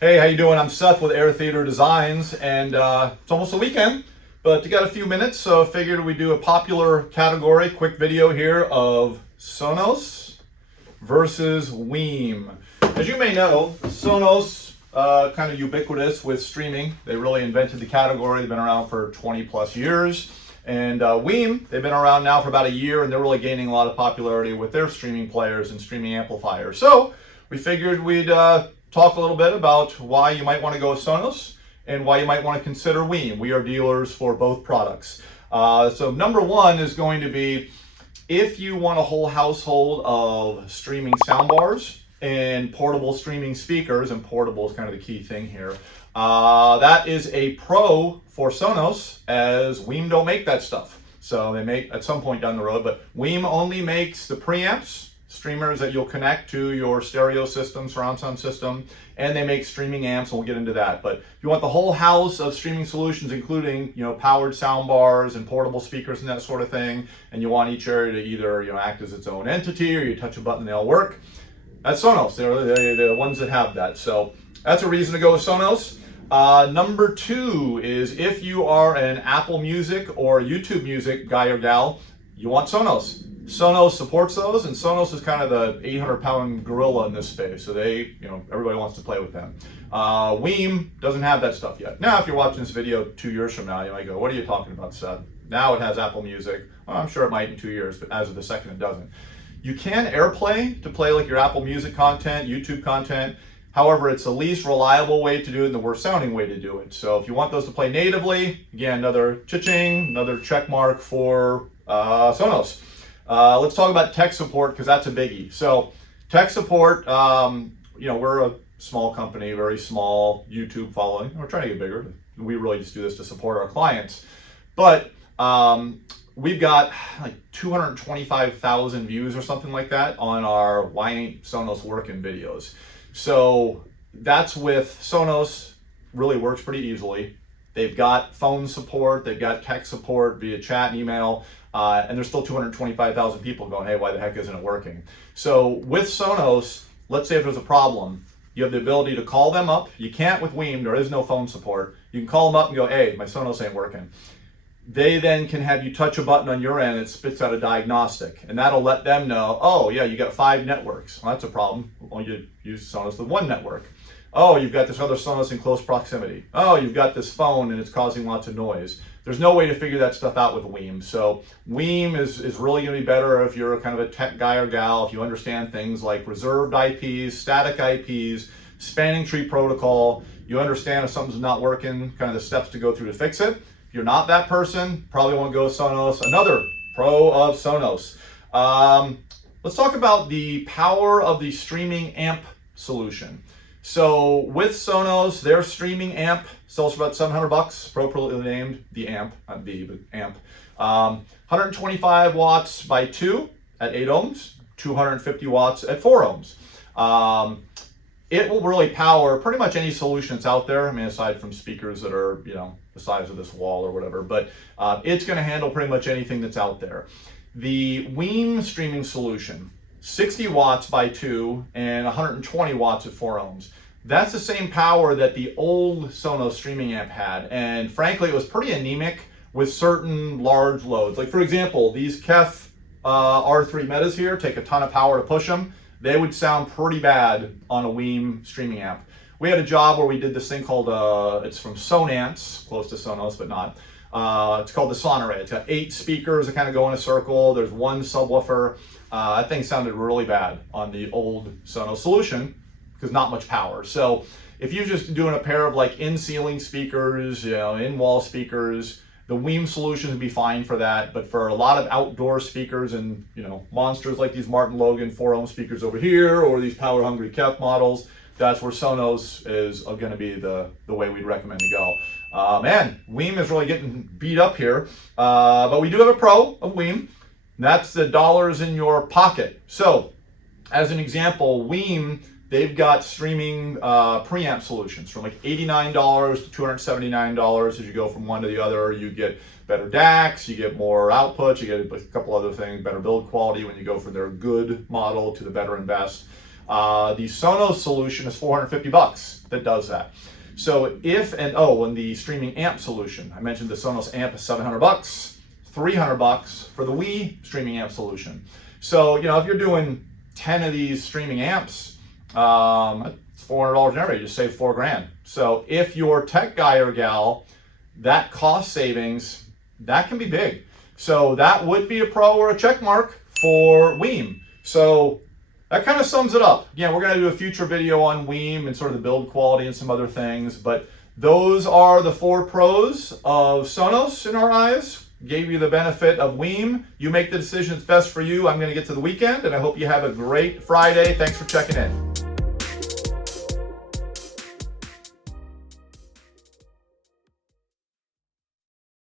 Hey, how you doing? I'm Seth with Air Theater Designs, and it's almost the weekend, but you got a few minutes, so I figured we'd do a popular category, quick video here of Sonos versus WiiM. As you may know, Sonos, kind of ubiquitous with streaming. They really invented the category. They've been around for 20 plus years. And WiiM, they've been around now for about a year, and they're really gaining a lot of popularity with their streaming players and streaming amplifiers. So we figured we'd talk a little bit about why you might want to go with Sonos and why you might want to consider WiiM. We are dealers for both products. So number one is going to be if you want a whole household of streaming soundbars and portable streaming speakers, and portable is kind of the key thing here, that is a pro for Sonos, as WiiM don't make that stuff. So they make at some point down the road, but WiiM only makes the preamps, streamers that you'll connect to your stereo system, surround sound system, and they make streaming amps, and we'll get into that. But if you want the whole house of streaming solutions, including powered sound bars and portable speakers and that sort of thing, and you want each area to either act as its own entity, or you touch a button and they'll work, that's Sonos. They're the ones that have that. So that's a reason to go with Sonos. Number two is if you are an Apple Music or YouTube Music guy or gal, you want Sonos. Sonos supports those, and Sonos is kind of the 800-pound gorilla in this space. So everybody wants to play with them. WiiM doesn't have that stuff yet. Now, if you're watching this video 2 years from now, you might go, "What are you talking about, Seth?" Now it has Apple Music. Well, I'm sure it might in 2 years, but as of the second, it doesn't. You can AirPlay to play like your Apple Music content, YouTube content. However, it's the least reliable way to do it and the worst sounding way to do it. So if you want those to play natively, again, another cha-ching, another check mark for Sonos. Let's talk about tech support, because that's a biggie. So tech support, we're a small company, very small YouTube following. We're trying to get bigger. We really just do this to support our clients. But we've got like 225,000 views or something like that on our Why Ain't Sonos Working videos. So that's with Sonos, really works pretty easily. They've got phone support, they've got tech support via chat and email, and there's still 225,000 people going, "Hey, why the heck isn't it working?" So with Sonos, let's say if there's a problem, you have the ability to call them up. You can't with WiiM, there is no phone support. You can call them up and go, "Hey, my Sonos ain't working." They then can have you touch a button on your end, it spits out a diagnostic, and that'll let them know, "Oh yeah, you got 5 networks. Well, that's a problem. Well, you use Sonos with 1 network. Oh, you've got this other Sonos in close proximity. Oh, you've got this phone and it's causing lots of noise." There's no way to figure that stuff out with WiiM. So WiiM is really going to be better if you're kind of a tech guy or gal, if you understand things like reserved IPs, static IPs, spanning tree protocol. You understand if something's not working, kind of the steps to go through to fix it. If you're not that person, probably won't go with Sonos. Another pro of Sonos. Let's talk about the power of the streaming amp solution. So with Sonos, their streaming amp sells for about $700, appropriately named the amp, not the, but amp. 125 watts by 2 at 8 ohms, 250 watts at 4 ohms. It will really power pretty much any solution that's out there. I mean, aside from speakers that are, the size of this wall or whatever, but it's going to handle pretty much anything that's out there. The WiiM streaming solution, 60 watts by 2 and 120 watts at 4 ohms. That's the same power that the old Sonos streaming amp had. And frankly, it was pretty anemic with certain large loads. Like for example, these Kef R3 Metas here take a ton of power to push them. They would sound pretty bad on a WiiM streaming amp. We had a job where we did this thing called, it's from Sonance, close to Sonos, but not. It's called the Sonoray. It's got 8 speakers that kind of go in a circle. There's 1 subwoofer. That thing sounded really bad on the old Sonos solution because not much power. So if you're just doing a pair of like in-ceiling speakers, in-wall speakers, the WiiM solution would be fine for that. But for a lot of outdoor speakers and monsters like these Martin Logan 4 ohm speakers over here, or these power-hungry Kef models, that's where Sonos is going to be the way we'd recommend to go. Man, WiiM is really getting beat up here, but we do have a pro of WiiM. That's the dollars in your pocket. So, as an example, WiiM, they've got streaming preamp solutions from like $89 to $279. As you go from one to the other, you get better DACs, you get more output, you get a couple other things, better build quality when you go from their good model to the better and best. The Sonos solution is $450 that does that. So and the streaming amp solution, I mentioned the Sonos amp is $700, $300 for the WiiM streaming amp solution. So, you know, if you're doing 10 of these streaming amps, it's $400 an hour, you just save $4,000. So if you're a tech guy or gal, that cost savings, that can be big. So that would be a pro or a check mark for WiiM. So that kind of sums it up. Again, we're going to do a future video on WiiM and sort of the build quality and some other things, but those are the 4 pros of Sonos in our eyes. Gave you the benefit of WiiM. You make the decision that's best for you. I'm going to get to the weekend, and I hope you have a great Friday. Thanks for checking in.